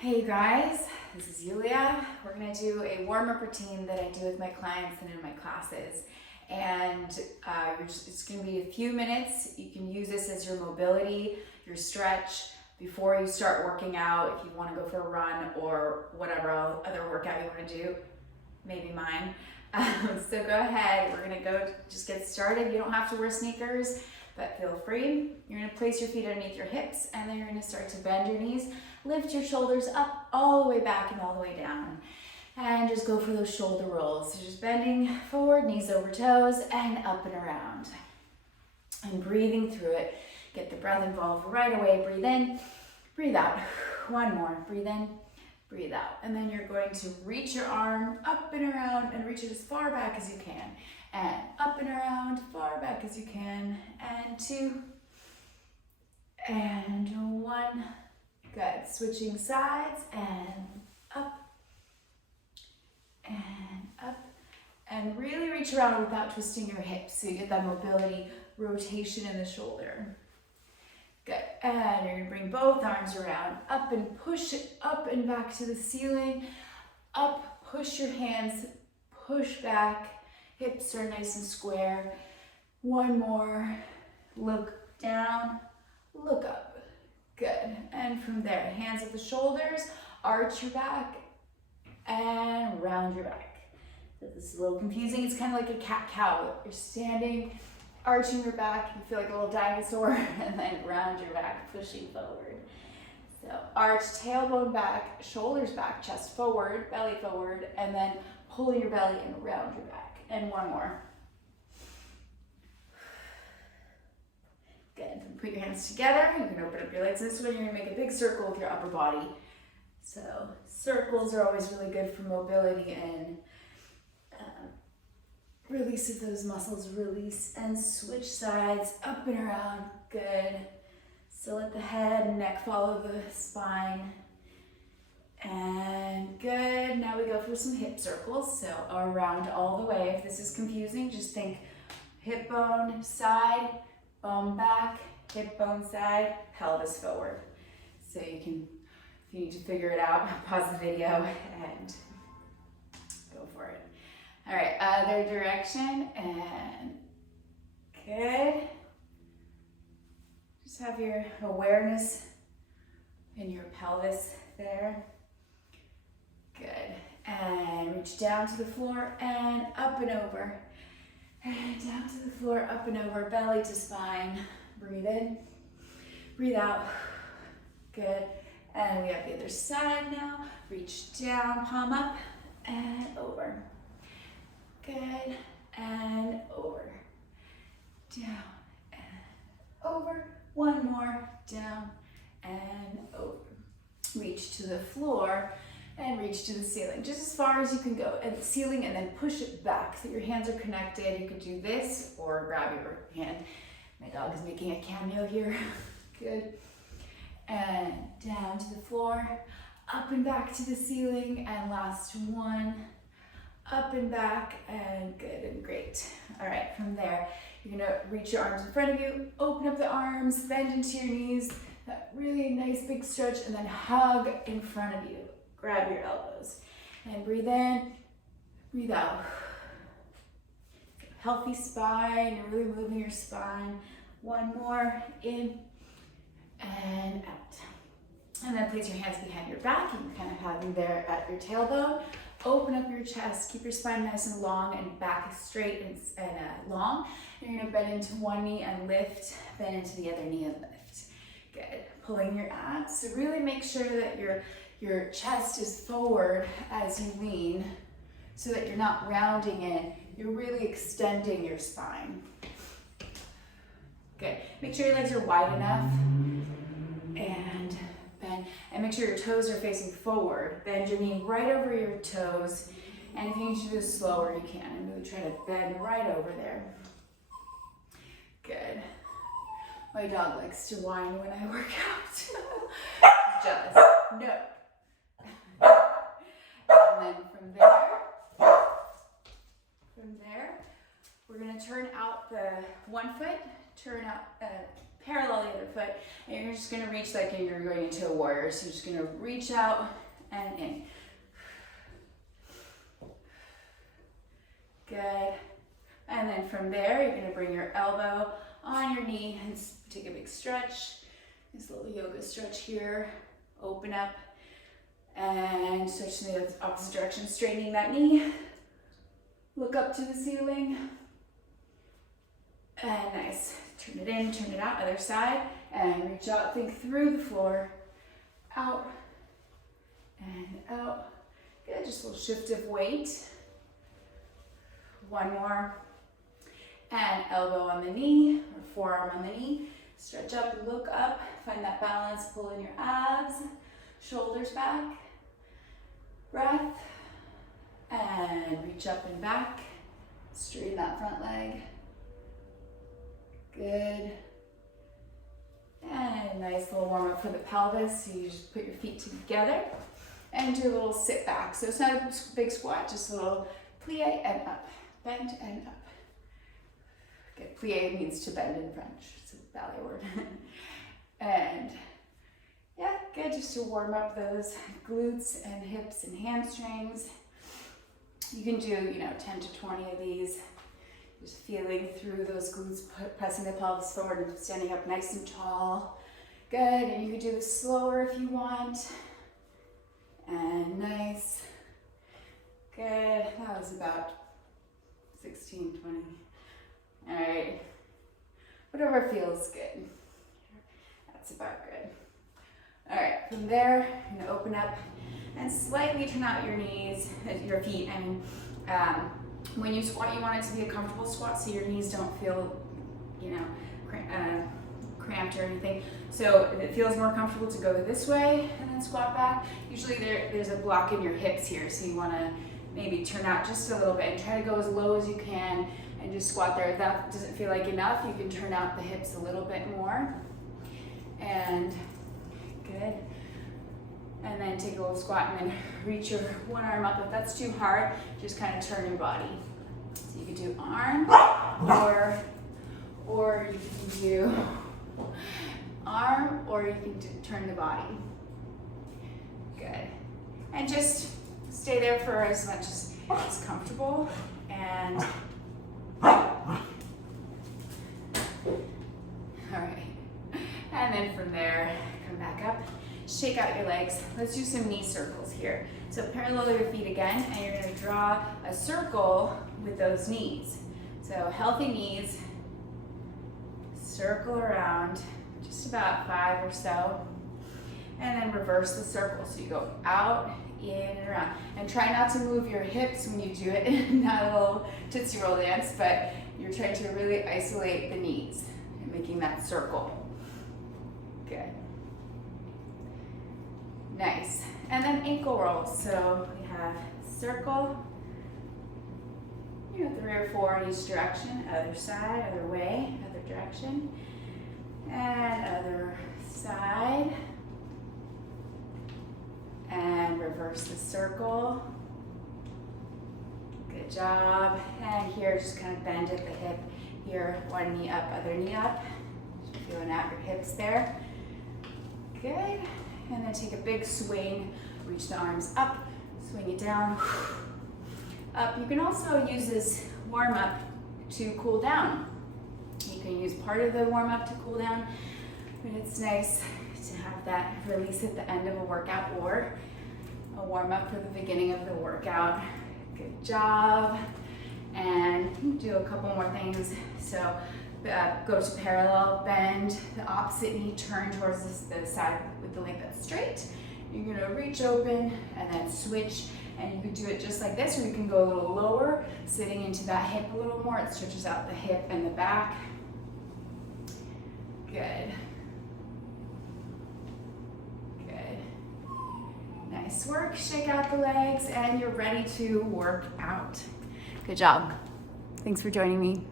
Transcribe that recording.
Hey guys, this is Yulia. We're gonna do a warm-up routine that I do with my clients and in my classes. And it's gonna be a few minutes. You can use this as your mobility, your stretch, before you start working out, if you wanna go for a run or whatever other workout you wanna do, maybe mine. So go ahead, we're gonna go just get started. You don't have to wear sneakers, but feel free. You're gonna place your feet underneath your hips and then you're gonna start to bend your knees. Lift your shoulders up all the way back and all the way down. And just go for those shoulder rolls. So just bending forward, knees over toes, and up and around. And breathing through it. Get the breath involved right away. Breathe in, breathe out. One more. Breathe in, breathe out. And then you're going to reach your arm up and around and reach it as far back as you can. And up and around, far back as you can. And 2. And 1. Good. Switching sides and up and up. And really reach around without twisting your hips so you get that mobility, rotation in the shoulder. Good. And you're going to bring both arms around, up and push it up and back to the ceiling. Up, push your hands, push back. Hips are nice and square. One more. Look down, look up. Good. And from there, hands at the shoulders, arch your back, and round your back. So this is a little confusing. It's kind of like a cat-cow. You're standing, arching your back. You feel like a little dinosaur, and then round your back, pushing forward. So arch, tailbone back, shoulders back, chest forward, belly forward, and then pull your belly and round your back. And one more. Good. Put your hands together. You can open up your legs this way. You're going to make a big circle with your upper body. So circles are always really good for mobility and release of those muscles. Release and switch sides up and around. Good. So let the head and neck follow the spine. And good. Now we go for some hip circles. So around all the way. If this is confusing, just think hip bone side, bone back, hip bone side, pelvis forward. So you can, if you need to figure it out, pause the video and go for it. All right, other direction and good. Just have your awareness in your pelvis there. Good. And reach down to the floor and up and over. And down to the floor, up and over, belly to spine. Breathe in, breathe out. Good. And we have the other side now. Reach down, palm up, and over. Good. And over. Down and over. One more. Down and over. Reach to the floor. And reach to the ceiling, just as far as you can go at the ceiling, and then push it back so your hands are connected. You could do this or grab your hand. My dog is making a cameo here. Good. And down to the floor, up and back to the ceiling, and last one. Up and back, and good and great. All right, from there, you're gonna reach your arms in front of you, open up the arms, bend into your knees, that really nice big stretch, and then hug in front of you. Grab your elbows and breathe in, breathe out. Healthy spine, you're really moving your spine. One more, in and out. And then place your hands behind your back. You can kind of have you there at your tailbone. Open up your chest, keep your spine nice and long and back straight and long. You're gonna bend into one knee and lift, bend into the other knee and lift. Good, pulling your abs. So really make sure that your chest is forward as you lean so that you're not rounding in. You're really extending your spine. Good. Make sure your legs are wide enough and bend. And make sure your toes are facing forward. Bend your knee right over your toes. And if you need to do this slower, you can. And really try to bend right over there. Good. My dog likes to whine when I work out. He's jealous. No. And then from there, we're gonna turn out the one foot, turn out, parallel the other foot, and you're just gonna reach like you're going into a warrior. So you're just gonna reach out and in. Good. And then from there, you're gonna bring your elbow on your knee and take a big stretch. This little yoga stretch here. Open up and stretch in the opposite direction, straightening that knee. Look up to the ceiling. And nice. Turn it in, turn it out, other side. And reach out, think through the floor. Out and out. Good, just a little shift of weight. One more. And elbow on the knee, or forearm on the knee. Stretch up, look up, find that balance, pull in your abs, shoulders back. Breath. And reach up and back. Straighten that front leg. Good. And nice little warm up for the pelvis. So you just put your feet together and do a little sit back. So it's not a big squat, just a little plie and up, bend and up. Good. Plie means to bend in French. It's a ballet word. And yeah, good. Just to warm up those glutes and hips and hamstrings. You can do, 10 to 20 of these. Just feeling through those glutes, pressing the pelvis forward and standing up nice and tall. Good, and you can do this slower if you want. And nice. Good, that was about 16, 20. All right, whatever feels good. That's about good. All right, from there, I'm gonna open up and slightly turn out your knees, your feet, and when you squat, you want it to be a comfortable squat so your knees don't feel, cramped or anything. So if it feels more comfortable to go this way and then squat back, usually there's a block in your hips here, so you want to maybe turn out just a little bit and try to go as low as you can and just squat there. If that doesn't feel like enough, you can turn out the hips a little bit more. And good. And then take a little squat and then reach your one arm up. If that's too hard, just kind of turn your body. So you can do arm, or you can do arm, or you can turn the body. Good. And just stay there for as much as is comfortable. And all right. And then from there, come back up. Shake out your legs. Let's do some knee circles here. So parallel your feet again, and you're gonna draw a circle with those knees. So healthy knees, circle around, just about 5 or so, and then reverse the circle. So you go out, in, and around. And try not to move your hips when you do it, not a little Tootsie Roll dance, but you're trying to really isolate the knees and making that circle. Good. Nice. And then ankle rolls. So we have circle, 3 or 4 in each direction, other side, other way, other direction, and other side, and reverse the circle. Good job. And here, just kind of bend at the hip. Here, one knee up, other knee up. Just feeling out your hips there. Good. And then take a big swing, reach the arms up, swing it down, up. You can also use this warm up to cool down. You can use part of the warm up to cool down, but it's nice to have that release at the end of a workout or a warm up for the beginning of the workout. Good job. And do a couple more things. So go to parallel, bend the opposite knee, turn towards the side with the leg that's straight. You're gonna reach open and then switch, and you can do it just like this, or you can go a little lower, sitting into that hip a little more. It stretches out the hip and the back. Good. Good. Nice work. Shake out the legs, and you're ready to work out. Good job. Thanks for joining me.